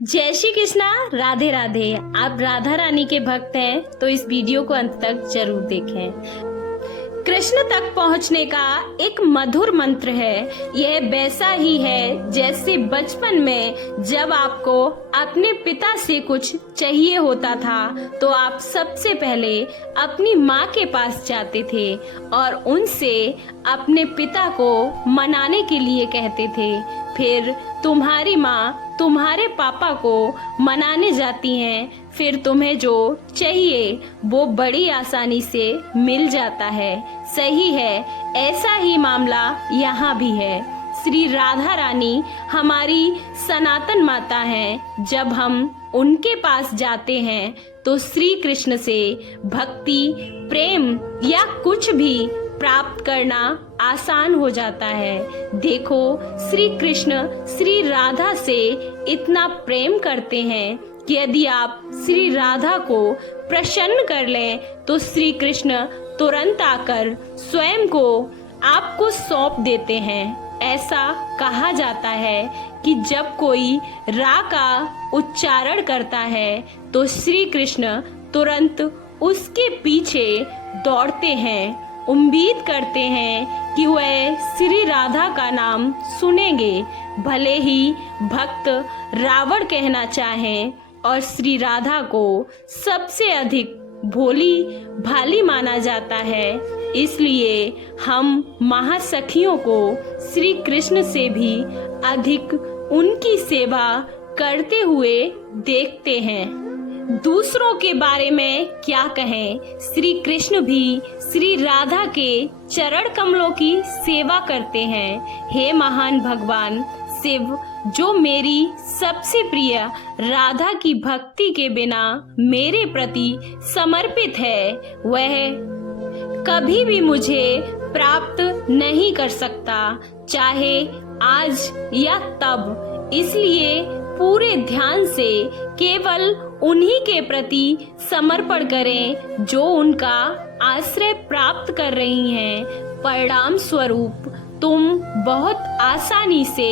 जय श्री कृष्णा। राधे राधे। आप राधा रानी के भक्त हैं तो इस वीडियो को अंत तक जरूर देखें। कृष्ण तक पहुंचने का एक मधुर मंत्र है। यह वैसा ही है जैसे बचपन में जब आपको अपने पिता से कुछ चाहिए होता था तो आप सबसे पहले अपनी माँ के पास जाते थे और उनसे अपने पिता को मनाने के लिए कहते थे। फिर तुम्हारी माँ तुम्हारे पापा को मनाने जाती हैं, फिर तुम्हें जो चाहिए वो बड़ी आसानी से मिल जाता है। सही है, ऐसा ही मामला यहाँ भी है। श्री राधा रानी हमारी सनातन माता हैं। जब हम उनके पास जाते हैं तो श्री कृष्ण से भक्ति, प्रेम या कुछ भी प्राप्त करना आसान हो जाता है। देखो, श्री कृष्ण श्री राधा से इतना प्रेम करते हैं कि यदि आप श्री राधा को प्रसन्न कर लें तो श्री कृष्ण तुरंत आकर स्वयं को आपको सौंप देते हैं। ऐसा कहा जाता है कि जब कोई रा का उच्चारण करता है तो श्री कृष्ण तुरंत उसके पीछे दौड़ते हैं, उम्मीद करते हैं कि वह श्री राधा का नाम सुनेंगे। भले ही भक्त रावण कहना चाहें और श्री राधा को सबसे अधिक भोली भाली माना जाता है, इसलिए हम महासखियों को श्री कृष्ण से भी अधिक उनकी सेवा करते हुए देखते हैं। दूसरों के बारे में क्या कहें, श्री कृष्ण भी श्री राधा के चरण कमलों की सेवा करते हैं। हे महान भगवान शिव, जो मेरी सबसे प्रिय राधा की भक्ति के बिना मेरे प्रति समर्पित है, वह कभी भी मुझे प्राप्त नहीं कर सकता, चाहे आज या तब। इसलिए पूरे ध्यान से केवल उन्हीं के प्रति समर्पण करें जो उनका आश्रय प्राप्त कर रही हैं। परिणाम स्वरूप तुम बहुत आसानी से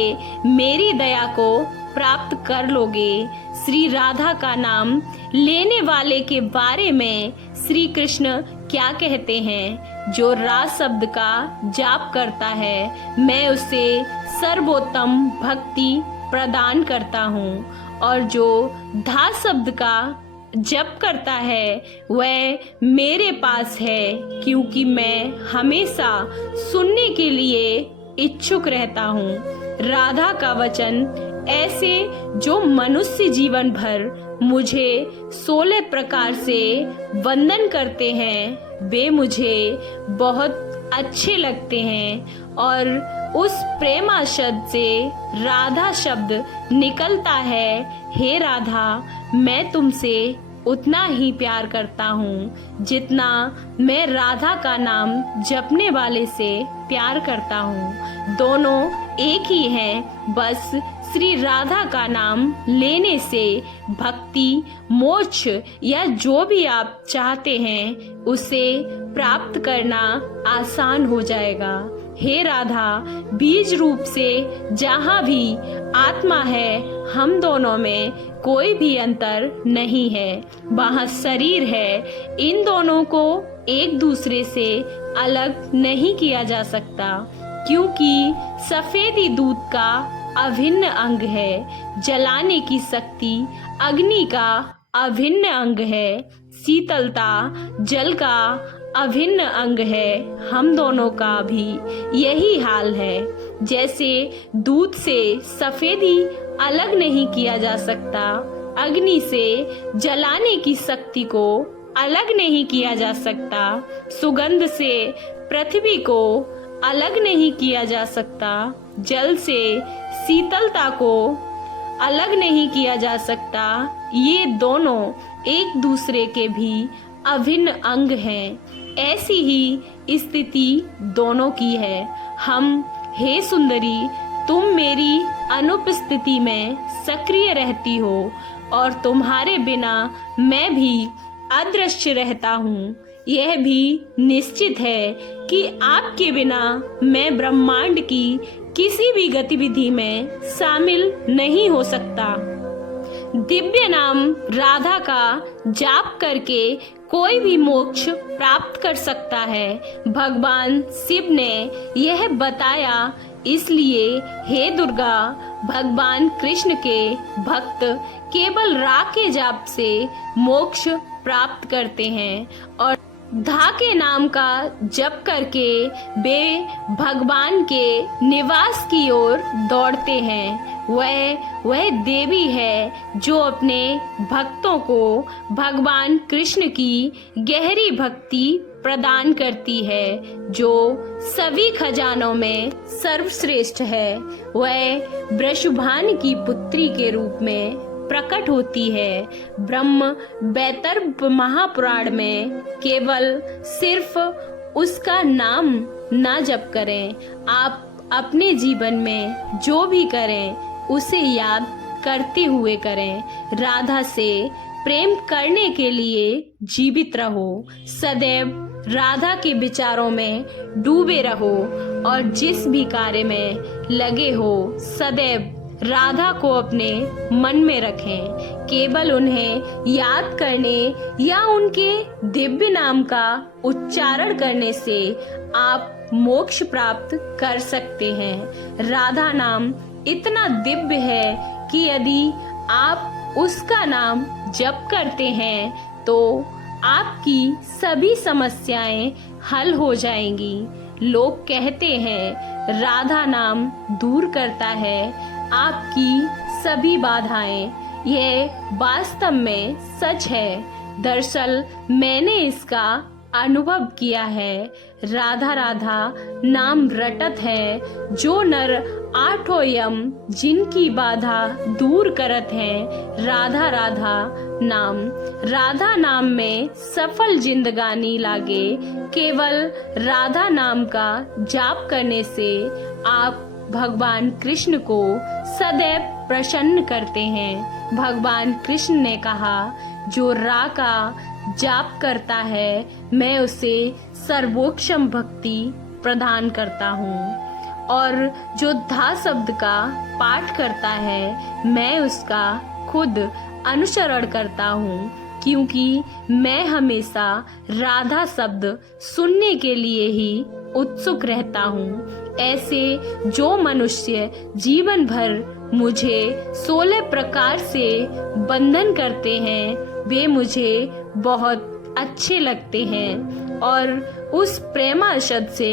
मेरी दया को प्राप्त कर लोगे। श्री राधा का नाम लेने वाले के बारे में श्री कृष्ण क्या कहते हैं? जो रा शब्द का जाप करता है, मैं उसे सर्वोत्तम भक्ति प्रदान करता हूँ, और जो धा शब्द का जप करता है वह मेरे पास है, क्योंकि मैं हमेशा सुनने के लिए इच्छुक रहता हूँ। राधा का वचन ऐसे जो मनुष्य जीवन भर मुझे 16 प्रकार से वंदन करते हैं, वे मुझे बहुत अच्छे लगते हैं, और उस प्रेमाशद से राधा शब्द निकलता है। हे राधा, मैं तुमसे उतना ही प्यार करता हूँ जितना मैं राधा का नाम जपने वाले से प्यार करता हूँ। दोनों एक ही हैं, बस श्री राधा का नाम लेने से भक्ति, मोक्ष या जो भी आप चाहते हैं उसे प्राप्त करना आसान हो जाएगा। हे राधा, बीज रूप से जहाँ भी आत्मा है, हम दोनों में कोई भी अंतर नहीं है, वहाँ शरीर है। इन दोनों को एक दूसरे से अलग नहीं किया जा सकता, क्योंकि सफेदी दूध का अभिन्न अंग है, जलाने की शक्ति अग्नि का अभिन्न अंग है, शीतलता जल का अभिन्न अंग है। हम दोनों का भी यही हाल है। जैसे दूध से सफेदी अलग नहीं किया जा सकता, अग्नि से जलाने की शक्ति को अलग नहीं किया जा सकता, सुगंध से पृथ्वी को अलग नहीं किया जा सकता, जल से शीतलता को अलग नहीं किया जा सकता। ये दोनों एक दूसरे के भी अभिन्न अंग हैं। ऐसी ही स्थिति दोनों की है। हम, हे सुंदरी, तुम मेरी अनुपस्थिति में सक्रिय रहती हो और तुम्हारे बिना मैं भी अदृश्य रहता हूँ। यह भी निश्चित है कि आपके बिना मैं ब्रह्मांड की किसी भी गतिविधि में शामिल नहीं हो सकता। दिव्य नाम राधा का जाप करके कोई भी मोक्ष प्राप्त कर सकता है। भगवान शिव ने यह बताया, इसलिए हे दुर्गा, भगवान कृष्ण के भक्त केवल रा के जाप से मोक्ष प्राप्त करते हैं और धा के नाम का जप करके वे भगवान के निवास की ओर दौड़ते हैं। वह देवी है जो अपने भक्तों को भगवान कृष्ण की गहरी भक्ति प्रदान करती है, जो सभी खजानों में सर्वश्रेष्ठ है। वह वृषभान की पुत्री के रूप में प्रकट होती है। ब्रह्म वैतर्भ महापुराण में केवल सिर्फ उसका नाम ना जप करें, आप अपने जीवन में जो भी करें उसे याद करते हुए करें। राधा से प्रेम करने के लिए जीवित रहो, सदैव राधा के विचारों में डूबे रहो और जिस भी कार्य में लगे हो सदैव राधा को अपने मन में रखें। केवल उन्हें याद करने या उनके दिव्य नाम का उच्चारण करने से आप मोक्ष प्राप्त कर सकते हैं। राधा नाम इतना दिव्य है कि यदि आप उसका नाम जप करते हैं तो आपकी सभी समस्याएं हल हो जाएंगी। लोग कहते हैं राधा नाम दूर करता है आपकी सभी बाधाएं। यह वास्तव में सच है। दरअसल मैंने इसका अनुभव किया है। राधा राधा नाम रटत है जो नर आठों यम जिनकी बाधा दूर करत है। राधा राधा नाम, राधा नाम में सफल जिंदगानी लागे। केवल राधा नाम का जाप करने से आप भगवान कृष्ण को सदैव प्रसन्न करते हैं। भगवान कृष्ण ने कहा, जो रा का जाप करता है मैं उसे सर्वोक्षम भक्ति प्रदान करता हूँ और जो धा शब्द का पाठ करता है मैं उसका खुद अनुसरण करता हूँ, क्योंकि मैं हमेशा राधा शब्द सुनने के लिए ही उत्सुक रहता हूँ। ऐसे जो मनुष्य जीवन भर मुझे 16 प्रकार से बंधन करते हैं वे मुझे बहुत अच्छे लगते हैं और उस प्रेमाशद से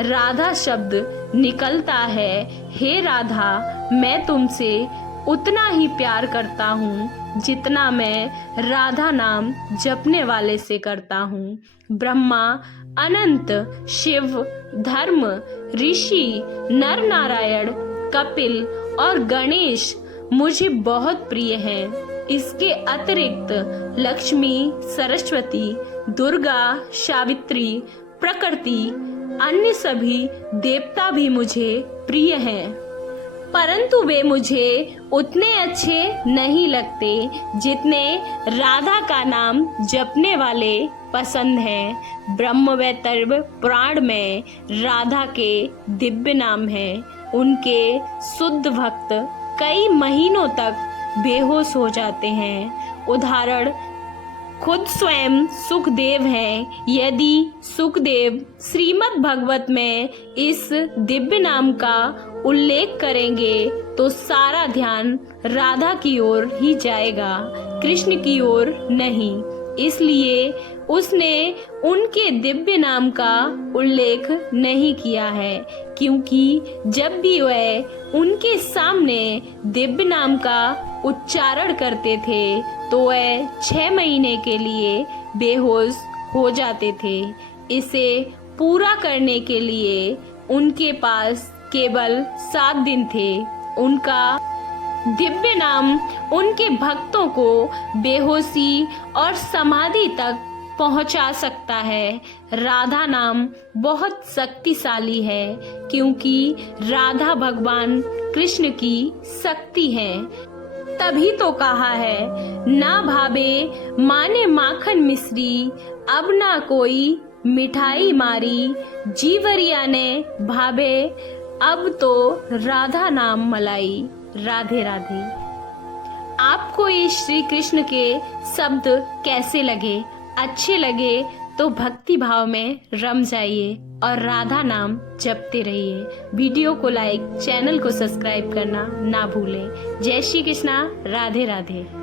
राधा शब्द निकलता है। हे राधा, मैं तुमसे उतना ही प्यार करता हूँ जितना मैं राधा नाम जपने वाले से करता हूँ। ब्रह्मा, अनंत, शिव, धर्म, ऋषि, नर नारायण, कपिल और गणेश मुझे बहुत प्रिय हैं। इसके अतिरिक्त लक्ष्मी, सरस्वती, दुर्गा, सावित्री, प्रकृति, अन्य सभी देवता भी मुझे प्रिय हैं, परंतु वे मुझे उतने अच्छे नहीं लगते जितने राधा का नाम जपने वाले पसंद हैं। ब्रह्मवैवर्त पुराण में राधा के दिव्य नाम हैं। उनके शुद्ध भक्त कई महीनों तक बेहोश हो जाते हैं। उदाहरण खुद स्वयं सुखदेव हैं। यदि सुखदेव श्रीमद् भागवत में इस दिव्य नाम का उल्लेख करेंगे तो सारा ध्यान राधा की ओर ही जाएगा, कृष्ण की ओर नहीं। इसलिए उसने उनके दिव्य नाम का उल्लेख नहीं किया है, क्योंकि जब भी वह उनके सामने दिव्य नाम का उच्चारण करते थे तो वह 6 महीने के लिए बेहोश हो जाते थे। इसे पूरा करने के लिए उनके पास केवल 7 दिन थे। उनका दिव्य नाम उनके भक्तों को बेहोशी और समाधि तक पहुंचा सकता है। राधा नाम बहुत शक्तिशाली है, क्योंकि राधा भगवान कृष्ण की शक्ति है। तभी तो कहा है, ना भावे माने माखन मिश्री, अब ना कोई मिठाई मारी, जीवरिया ने भावे अब तो राधा नाम मलाई। राधे राधे। आपको आपको ये श्री कृष्ण के शब्द कैसे लगे? अच्छे लगे तो भक्ति भाव में रम जाइए और राधा नाम जपते रहिए। वीडियो को लाइक, चैनल को सब्सक्राइब करना ना भूलें। जय श्री कृष्णा, राधे राधे।